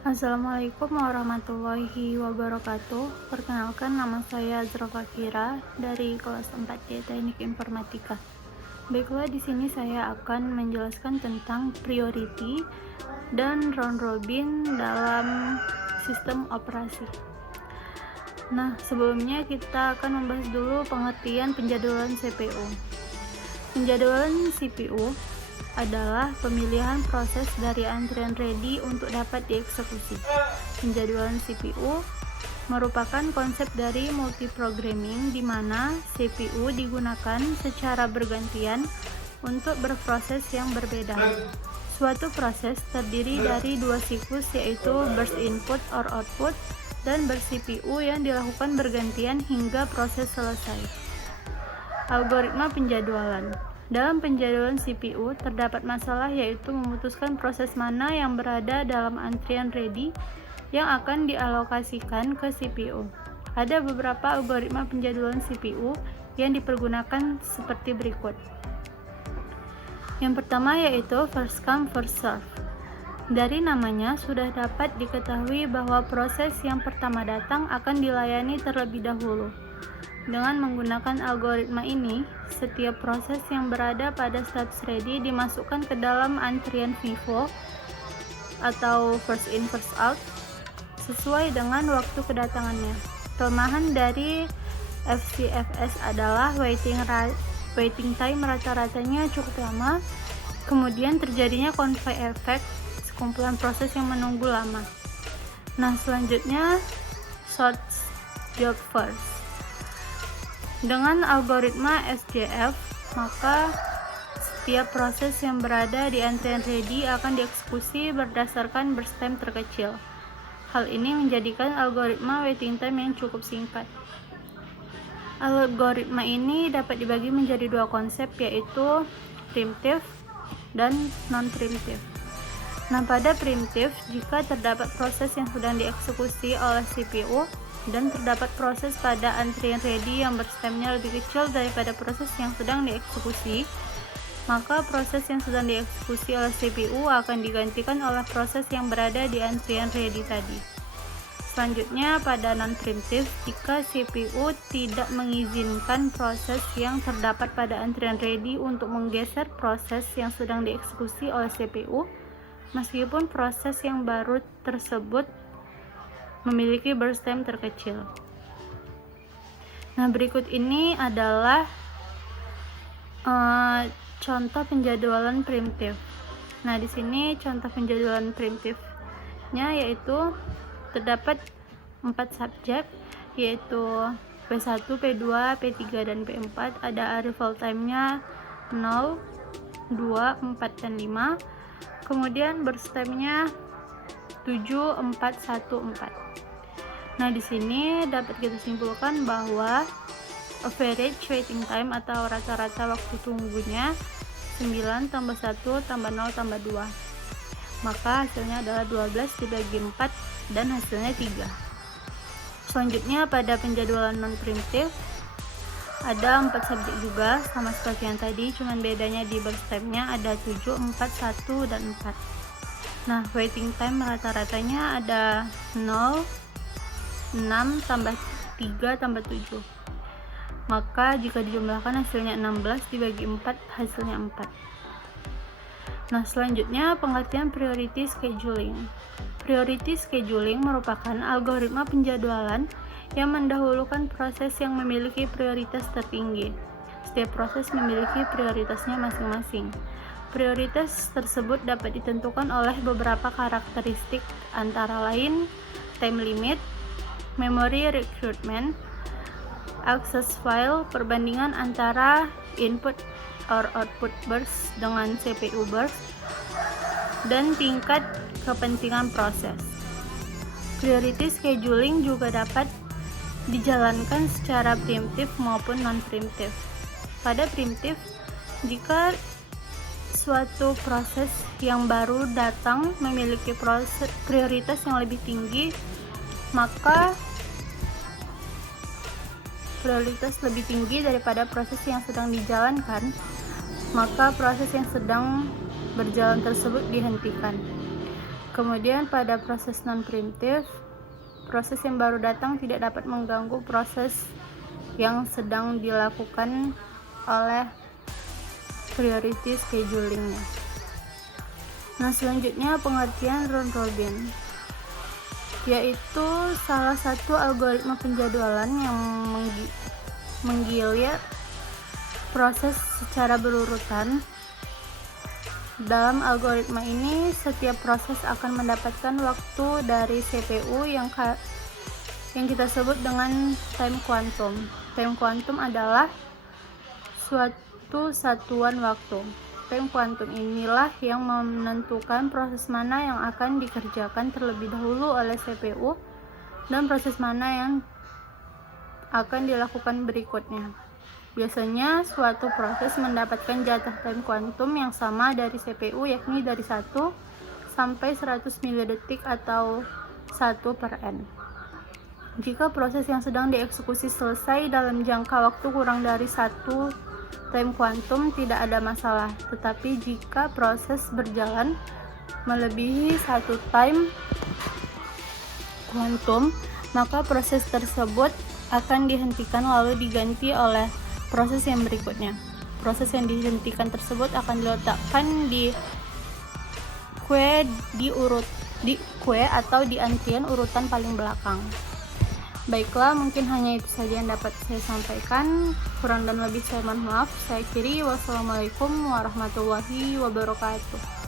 Assalamualaikum warahmatullahi wabarakatuh. Perkenalkan, nama saya Azra Fakira dari kelas 4D Teknik Informatika. Baiklah, di sini saya akan menjelaskan tentang priority dan round robin dalam sistem operasi. Nah, sebelumnya kita akan membahas dulu pengertian penjadwalan CPU. Penjadwalan CPU adalah pemilihan proses dari antrian ready untuk dapat dieksekusi. Penjadwalan CPU merupakan konsep dari multiprogramming di mana CPU digunakan secara bergantian untuk berproses yang berbeda. Suatu proses terdiri dari dua siklus, yaitu burst input or output dan burst CPU yang dilakukan bergantian hingga proses selesai. Algoritma penjadwalan. Dalam penjadwalan CPU, terdapat masalah, yaitu memutuskan proses mana yang berada dalam antrian ready yang akan dialokasikan ke CPU. Ada beberapa algoritma penjadwalan CPU yang dipergunakan seperti berikut. Yang pertama yaitu first come first serve. Dari namanya sudah dapat diketahui bahwa proses yang pertama datang akan dilayani terlebih dahulu. Dengan menggunakan algoritma ini, setiap proses yang berada pada status ready dimasukkan ke dalam antrian FIFO atau first in first out sesuai dengan waktu kedatangannya. Kelemahan dari FCFS adalah waiting time rata-ratanya cukup lama, kemudian terjadinya conveyor effect, sekumpulan proses yang menunggu lama. Nah, selanjutnya sort job first. Dengan algoritma SJF, maka setiap proses yang berada di antrian ready akan dieksekusi berdasarkan burst time terkecil. Hal ini menjadikan algoritma waiting time yang cukup singkat. Algoritma ini dapat dibagi menjadi dua konsep, yaitu preemptive dan non-preemptive. Nah, pada preemptive, jika terdapat proses yang sedang dieksekusi oleh CPU dan terdapat proses pada antrian ready yang burst time-nya lebih kecil daripada proses yang sedang dieksekusi, maka proses yang sedang dieksekusi oleh CPU akan digantikan oleh proses yang berada di antrian ready tadi. Selanjutnya, pada non-preemptive, jika CPU tidak mengizinkan proses yang terdapat pada antrian ready untuk menggeser proses yang sedang dieksekusi oleh CPU, meskipun proses yang baru tersebut memiliki burst time terkecil. Nah, berikut ini adalah contoh penjadwalan preemptive. Nah, di sini contoh penjadwalan preemptive-nya yaitu terdapat 4 subjek, yaitu P1, P2, P3, dan P4. Ada arrival time-nya 0, 2, 4, dan 5. Kemudian burst time-nya 7, 4, 1, 4. Nah, di sini dapat kita simpulkan bahwa average waiting time atau rata-rata waktu tunggunya 9 tambah 1 tambah 0 tambah 2. Maka hasilnya adalah 12 dibagi 4 dan hasilnya 3. Selanjutnya pada penjadwalan non-preemptive ada 4 subjek juga sama seperti yang tadi, cuman bedanya di burst time-nya ada 7, 4, 1, dan 4. Nah, waiting time rata-ratanya ada 0, 6 tambah 3 tambah 7. Maka jika dijumlahkan hasilnya 16 dibagi 4, hasilnya 4. Nah, selanjutnya pengertian priority scheduling. Priority scheduling merupakan algoritma penjadwalan yang mendahulukan proses yang memiliki prioritas tertinggi. Setiap proses memiliki prioritasnya masing-masing. Prioritas tersebut dapat ditentukan oleh beberapa karakteristik, antara lain time limit, memory recruitment, access file, perbandingan antara input or output burst dengan CPU burst, dan tingkat kepentingan proses. Priority scheduling juga dapat dijalankan secara preemptive maupun non-preemptive. Pada preemptive, jika suatu proses yang baru datang memiliki prioritas yang lebih tinggi, maka prioritas lebih tinggi daripada proses yang sedang dijalankan, maka proses yang sedang berjalan tersebut dihentikan. Kemudian pada proses non-preemptive, proses yang baru datang tidak dapat mengganggu proses yang sedang dilakukan oleh priority schedulingnya. Nah, selanjutnya pengertian round robin, yaitu salah satu algoritma penjadwalan yang menggilir proses secara berurutan. Dalam algoritma ini, setiap proses akan mendapatkan waktu dari CPU yang kita sebut dengan time quantum. Time quantum adalah suatu satuan waktu. Time quantum inilah yang menentukan proses mana yang akan dikerjakan terlebih dahulu oleh CPU dan proses mana yang akan dilakukan berikutnya. Biasanya suatu proses mendapatkan jatah time quantum yang sama dari CPU, yakni dari 1 sampai 100 milidetik atau 1/n. Jika proses yang sedang dieksekusi selesai dalam jangka waktu kurang dari 1 time quantum, tidak ada masalah. Tetapi jika proses berjalan melebihi 1 time quantum, maka proses tersebut akan dihentikan lalu diganti oleh proses yang berikutnya. Proses yang dihentikan tersebut akan diletakkan di queue atau di antrian urutan paling belakang. Baiklah, mungkin hanya itu saja yang dapat saya sampaikan. Kurang dan lebih saya mohon maaf. Saya akhiri. Wassalamualaikum warahmatullahi wabarakatuh.